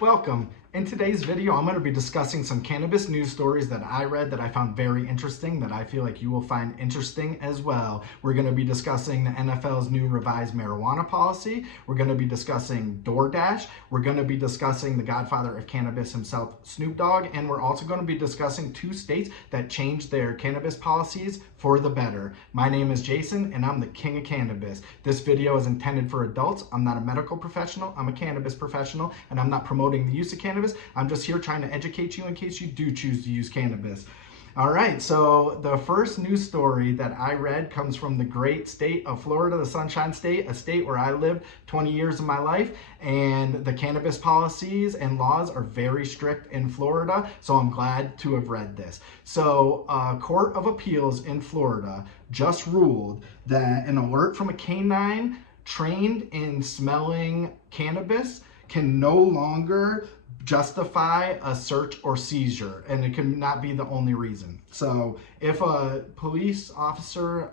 Welcome. In today's video, I'm going to be discussing some cannabis news stories that I read that I found very interesting, that I feel like you will find interesting as well. We're going to be discussing the NFL's new revised marijuana policy. We're going to be discussing DoorDash. We're going to be discussing the godfather of cannabis himself, Snoop Dogg. And we're also going to be discussing two states that changed their cannabis policies for the better. My name is Jason, and I'm the king of cannabis. This video is intended for adults. I'm not a medical professional. I'm a cannabis professional, and I'm not promoting the use of cannabis. I'm just here trying to educate you in case you do choose to use cannabis. All right, so the first news story that I read comes from the great state of Florida, the Sunshine State, a state where I lived 20 years of my life, and the cannabis policies and laws are very strict in Florida, so I'm glad to have read this. So a court of appeals in Florida just ruled that an alert from a canine trained in smelling cannabis can no longer justify a search or seizure, and it can not be the only reason. So if a police officer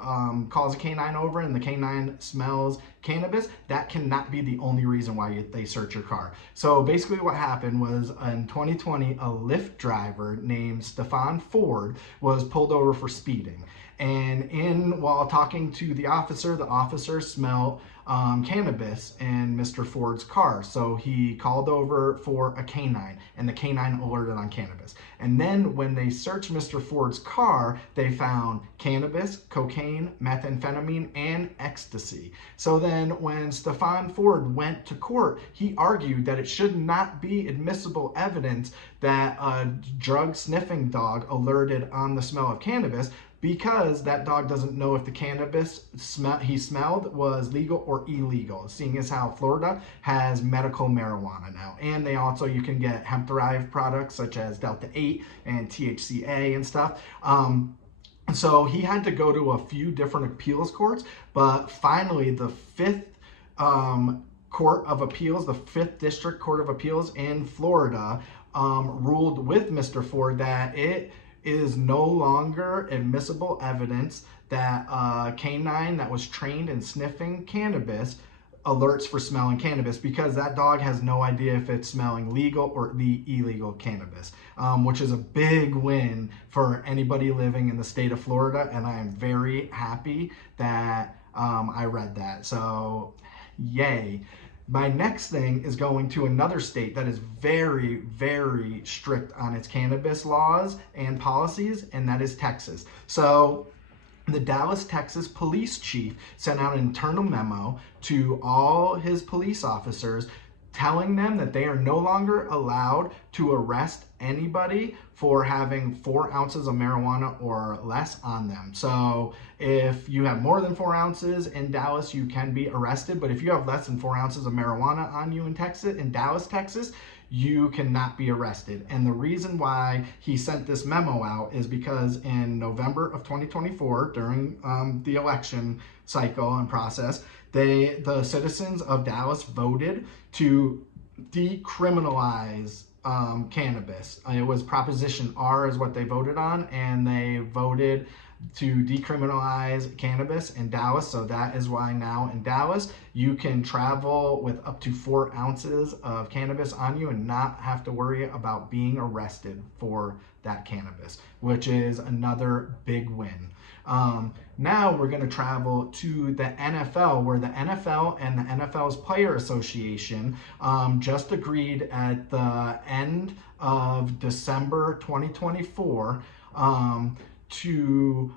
calls a canine over and the canine smells cannabis, that cannot be the only reason why they search your car. So basically what happened was in 2020, a Lyft driver named Stefan Ford was pulled over for speeding. And while talking to the officer smelled cannabis in Mr. Ford's car. So he called over for a canine, and the canine alerted on cannabis. And then when they searched Mr. Ford's car, they found cannabis, cocaine, methamphetamine, and ecstasy. So then when Stefan Ford went to court, he argued that it should not be admissible evidence that a drug sniffing dog alerted on the smell of cannabis, because that dog doesn't know if the cannabis he smelled was legal or illegal, seeing as how Florida has medical marijuana now. And they also, you can get hemp-derived products such as Delta-8 and THCA and stuff. So he had to go to a few different appeals courts, but finally the Fifth Court of Appeals, the Fifth District Court of Appeals in Florida, ruled with Mr. Ford that it is no longer admissible evidence that a canine that was trained in sniffing cannabis alerts for smelling cannabis, because that dog has no idea if it's smelling legal or the illegal cannabis, which is a big win for anybody living in the state of Florida. And I am very happy that I read that. So yay. My next thing is going to another state that is very, very strict on its cannabis laws and policies, and that is Texas. So the Dallas, Texas police chief sent out an internal memo to all his police officers telling them that they are no longer allowed to arrest anybody for having 4 ounces of marijuana or less on them. So if you have more than 4 ounces in Dallas, you can be arrested. But if you have less than 4 ounces of marijuana on you in Dallas, Texas, you cannot be arrested. And the reason why he sent this memo out is because in November of 2024, during the election cycle and process, the citizens of Dallas voted to decriminalize cannabis. It was Proposition R is what they voted on, and they voted to decriminalize cannabis in Dallas. So that is why now in Dallas, you can travel with up to 4 ounces of cannabis on you and not have to worry about being arrested for that cannabis, which is another big win. Now we're going to travel to the NFL, where the NFL and the NFL's Player Association just agreed at the end of December 2024 to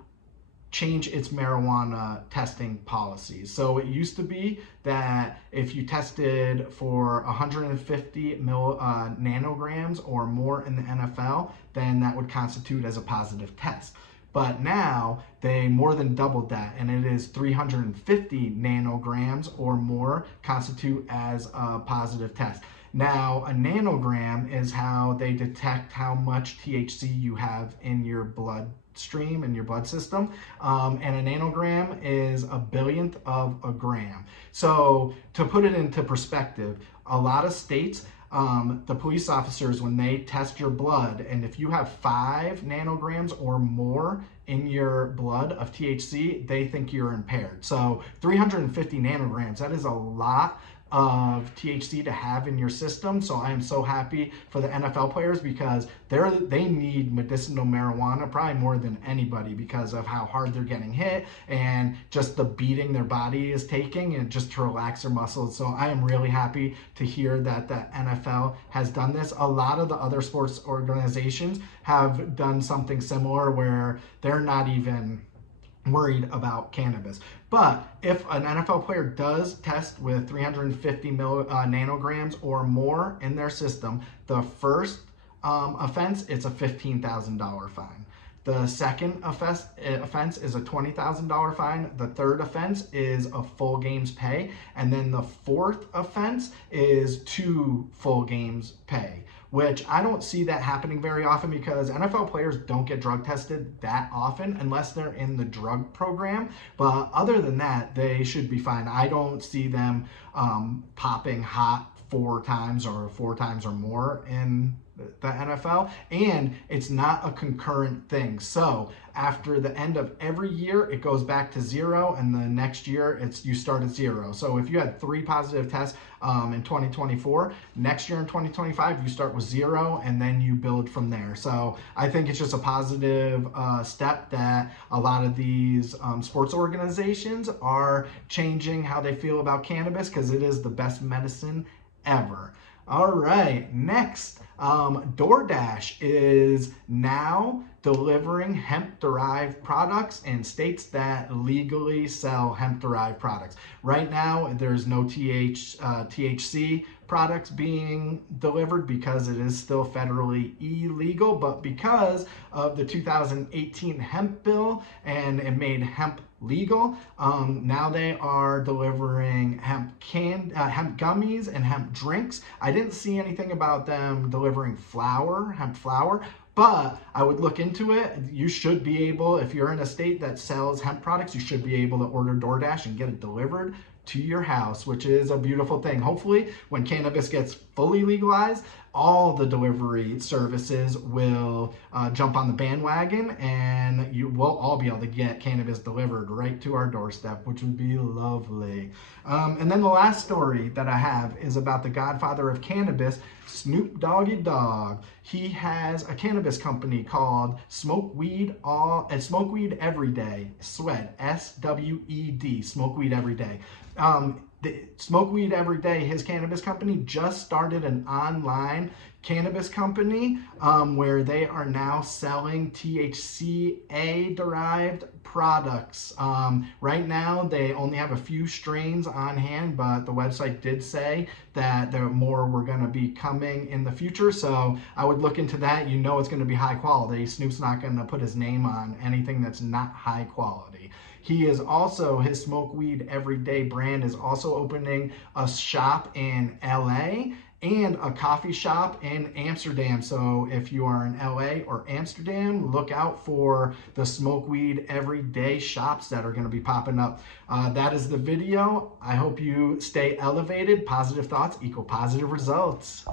change its marijuana testing policies. So it used to be that if you tested for 150 nanograms or more in the NFL, then that would constitute as a positive test. But now they more than doubled that, and it is 350 nanograms or more constitute as a positive test. Now, a nanogram is how they detect how much THC you have in your bloodstream, in your blood system. And a nanogram is a billionth of a gram. So to put it into perspective, a lot of states, the police officers, when they test your blood, and if you have 5 nanograms or more in your blood of THC, they think you're impaired. So 350 nanograms, that is a lot of THC to have in your system. So I am so happy for the NFL players because they need medicinal marijuana probably more than anybody because of how hard they're getting hit and just the beating their body is taking and just to relax their muscles. So I am really happy to hear that the NFL has done this. A lot of the other sports organizations have done something similar where they're not even worried about cannabis. But if an NFL player does test with 350 nanograms or more in their system, the first offense, it's a $15,000 fine. The second offense is a $20,000 fine. The third offense is a full game's pay. And then the fourth offense is 2 full games pay, which I don't see that happening very often because NFL players don't get drug tested that often unless they're in the drug program. But other than that, they should be fine. I don't see them popping hot 4 times or more in the NFL, and it's not a concurrent thing. So after the end of every year, it goes back to 0, and the next year you start at 0. So if you had 3 positive tests in 2024, next year in 2025 you start with 0, and then you build from there. So I think it's just a positive step that a lot of these sports organizations are changing how they feel about cannabis because it is the best medicine ever. All right, next, DoorDash is now delivering hemp-derived products in states that legally sell hemp-derived products. Right now, there's no THC products being delivered because it is still federally illegal, but because of the 2018 hemp bill and it made hemp legal, now they are delivering hemp gummies and hemp drinks. I didn't see anything about them delivering hemp flour, but I would look into it. You should be able, if you're in a state that sells hemp products, you should be able to order DoorDash and get it delivered to your house, which is a beautiful thing. Hopefully, when cannabis gets fully legalized, all the delivery services will jump on the bandwagon and you will all be able to get cannabis delivered right to our doorstep, which would be lovely. And then the last story that I have is about the godfather of cannabis, Snoop Doggy Dogg. He has a cannabis company called Smoke Weed Every Day, SWED, SWED, Smoke Weed Every Day. Smoke Weed Every Day, his cannabis company, just started an online cannabis company where they are now selling THCA-derived products. Right now, they only have a few strains on hand, but the website did say that there more were going to be coming in the future, so I would look into that. You know it's going to be high quality. Snoop's not going to put his name on anything that's not high quality. He is also, his Smoke Weed Everyday brand is also opening a shop in LA and a coffee shop in Amsterdam. So if you are in LA or Amsterdam, look out for the Smoke Weed Everyday shops that are going to be popping up. That is the video. I hope you stay elevated. Positive thoughts equal positive results.